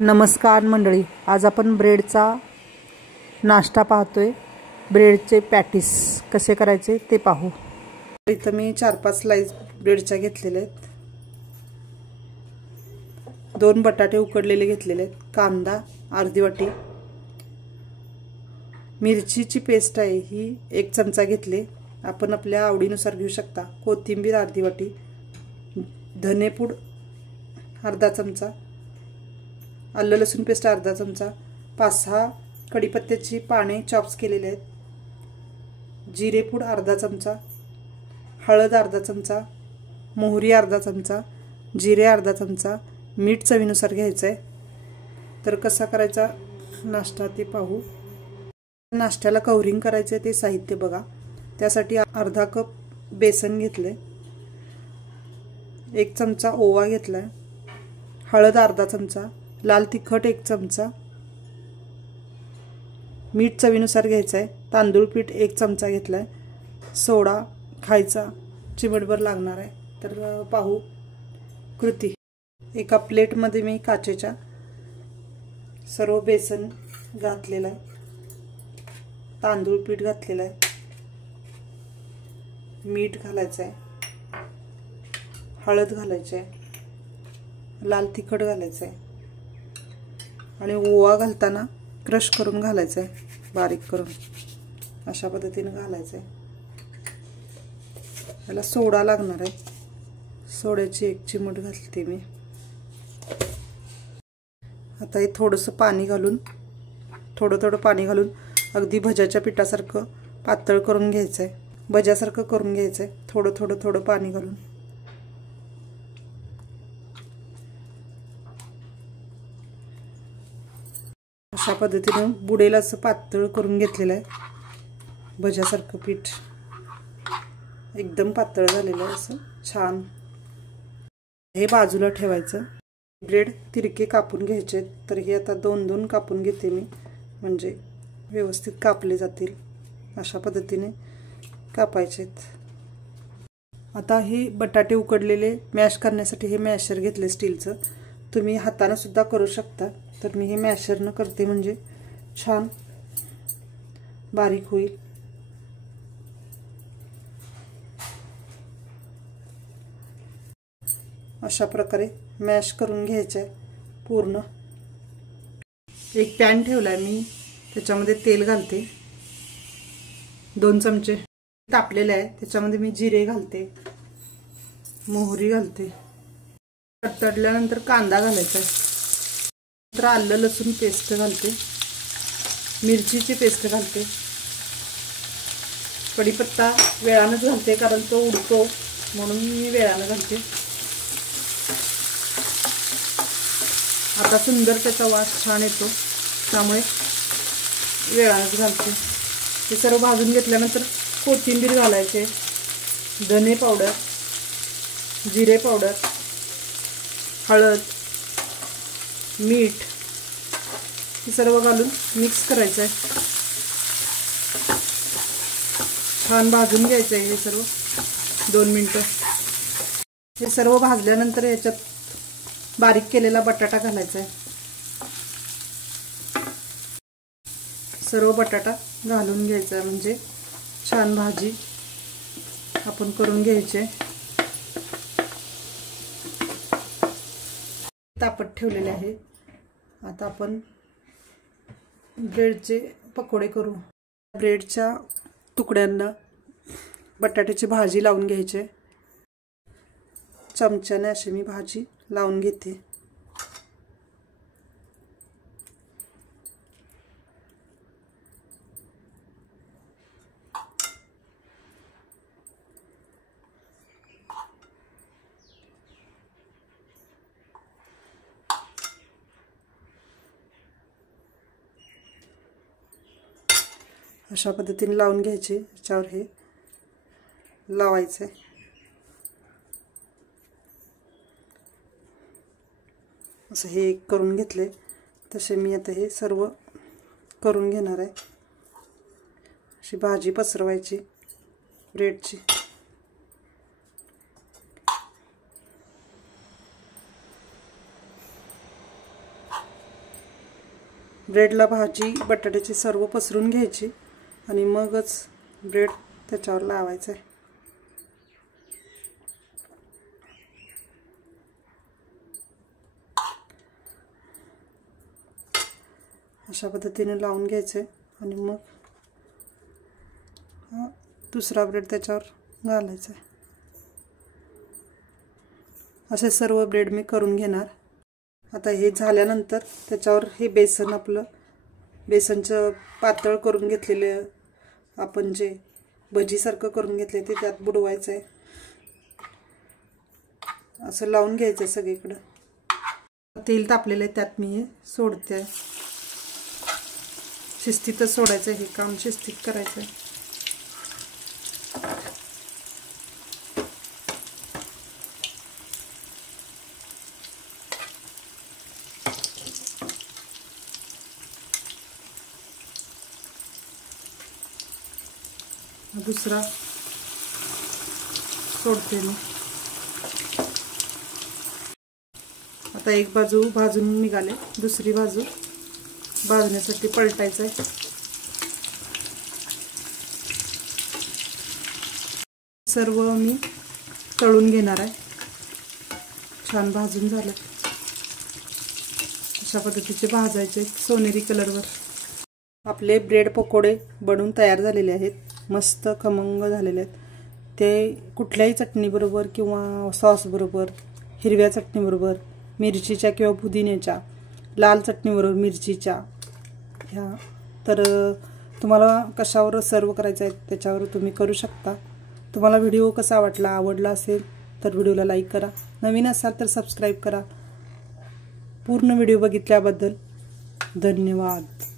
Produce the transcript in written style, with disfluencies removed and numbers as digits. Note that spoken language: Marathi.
नमस्कार मंडळी, आज आपण ब्रेडचा नाश्ता पाहतोय। ब्रेडचे पॅटीस कसे करायचे ते पाहू। इथं मी 4-5 स्लाइस ब्रेडच्या घेतलेले आहेत। 2 बटाटे उकडलेले घेतलेले आहेत, कांदा अर्धी वाटी, मिरचीची पेस्ट आहे ही 1 चमचा घेतले, आपण आपल्या आवडीनुसार घेऊ शकता। कोथिंबीर अर्धी वाटी, धनेपूड अर्धा चमचा, आलं लसूण पेस्ट अर्धा चमचा, 5-6 कढीपत्त्याची पाने चॉप्स केलेले आहेत, जिरेपूड अर्धा चमचा, हळद अर्धा चमचा, मोहरी अर्धा चमचा, जिरे अर्धा चमचा, मीठ चवीनुसार घ्यायचं आहे। तर कसा करायचा नाश्ता ते पाहू। नाश्त्याला कव्हरिंग करायचे ते साहित्य बघा। त्यासाठी अर्धा कप बेसन घेतले, 1 चमचा ओवा घेतलाय, हळद अर्धा चमचा, लाल तिखट 1 चमचा, मीठ चवीनुसार घ्यायचं आहे, तांदूळ पीठ 1 चमचा घेतलाय, सोडा खायचा चिमटभर लागणार आहे। तर पाहू कृती। एका प्लेटमध्ये मी काचेच्या सर्व बेसन घातलेलं आहे, तांदूळ पीठ घातलेलं आहे, मीठ घालायचं आहे, हळद घालायची आहे, लाल तिखट घालायचं आहे आणि ओवा घालताना क्रश करून घालायचं आहे, बारीक करून अशा पद्धतीने घालायचं आहे। याला सोडा लागणार आहे, सोड्याची 1 चिमट घालते मी। आता हे थोडंसं पाणी घालून थोडं पाणी घालून अगदी भज्याच्या पिठासारखं पातळ करून घ्यायचं आहे, भज्यासारखं करून घ्यायचं आहे, थोडं पाणी घालून। अशा पद्धतीने बुडेल असं पातळ करून घेतलेलं आहे, भज्यासारखं पीठ एकदम पातळ झालेलं आहे असं छान। हे बाजूला ठेवायचं। ब्रेड तिरके कापून घ्यायचे, तर हे आता 2-2 कापून घेते मी, म्हणजे व्यवस्थित कापले जातील। अशा पद्धतीने कापायचे। आता हे बटाटे उकडलेले मॅश करण्यासाठी हे मॅशर घेतले स्टीलचं, तुम्ही हाताने सुद्धा करू शकता। तर मी हे मॅशरनं करते म्हणजे छान बारीक होईल। अशा प्रकारे मॅश करून घ्यायचे पूर्ण। एक पॅन ठेवलाय मी, त्याच्यामध्ये तेल घालते, 2 चमचे तापलेले आहे, त्याच्यामध्ये मी जिरे घालते, मोहरी घालते, तडतडल्यानंतर कांदा घालायचा आहे, नंतर आलं लसूण पेस्ट घालते, मिरचीची पेस्ट घालते, कढीपत्ता वेळानंच घालते कारण तो उडतो म्हणून मी वेळानं घालते। आता सुंदर त्याचा वास छान येतो त्यामुळे वेळानंच घालते। हे सर्व भाजून घेतल्यानंतर कोथिंबीर घालायचे, धने पावडर, जिरे पावडर, हळद, मीठ हे सर्व घालून मिक्स करायचं आहे, छान भाजून घ्यायचं आहे हे सर्व 2 मिनिटं। हे सर्व भाजल्यानंतर याच्यात बारीक केलेला बटाटा घालायचा आहे, सर्व बटाटा घालून घ्यायचा आहे म्हणजे छान भाजी आपण करून घ्यायची। तापत ठेवलेले आहे। आता आपण ब्रेडचे पकोडे करू। ब्रेडच्या तुकड्यांना बटाट्याची भाजी लावून घ्यायचे, चमच्याने अशी मी भाजी लावून घेते। अशा पद्धतीने लावून घ्यायचे, याच्यावर हे लावायचे। असं हे करून घेतले, तसे मी आता हे सर्व करून घेणार आहे। अशी भाजी पसरवायची ब्रेडची। ब्रेडला भाजी बटाट्याची सर्व पसरून घ्यायची आणि मगच ब्रेड त्याच्यावर लावायचं आहे. अशा पद्धतीने लावून घ्यायचे आणि मग दुसरा ब्रेड त्याच्यावर घालायचा आहे. असे सर्व ब्रेड मी करून घेणार. आता हे झाल्यानंतर त्याच्यावर हे बेसन, आपलं बेसनचं पातळ करून घेतलेले आपण जे भजीसारखं करून घेतले ते त्यात बुडवायचं आहे. असं लावून घ्यायचं सगळीकडं. तेल तापलेलं आहे त्यात मी हे सोडते आहे. शिस्तीतच सोडायचं, हे काम शिस्तीत करायचं आहे. दुसरा सोडते मी. आता एक बाजू भाजून निघाले, दुसरी बाजू भाजण्यासाठी पलटायचं आहे. सर्व मी तळून घेणार आहे. छान भाजून झालं. अशा पद्धतीचे भाजायचे सोनेरी कलरवर. आपले ब्रेड पकोडे बनवून तयार झालेले आहेत. मस्त खमंग झालेले आहेत. ते कुठल्याही चटणीबरोबर किंवा सॉसबरोबर, हिरव्या चटणीबरोबर, मिरचीच्या किंवा पुदिन्याच्या, लाल चटणीबरोबर मिरचीच्या, ह्या तर तुम्हाला कशावर सर्व करायचं आहे त्याच्यावर तुम्ही करू शकता. तुम्हाला व्हिडिओ कसा वाटला, आवडला असेल तर व्हिडिओला लाईक करा. नवीन असाल तर सबस्क्राईब करा. पूर्ण व्हिडिओ बघितल्याबद्दल धन्यवाद.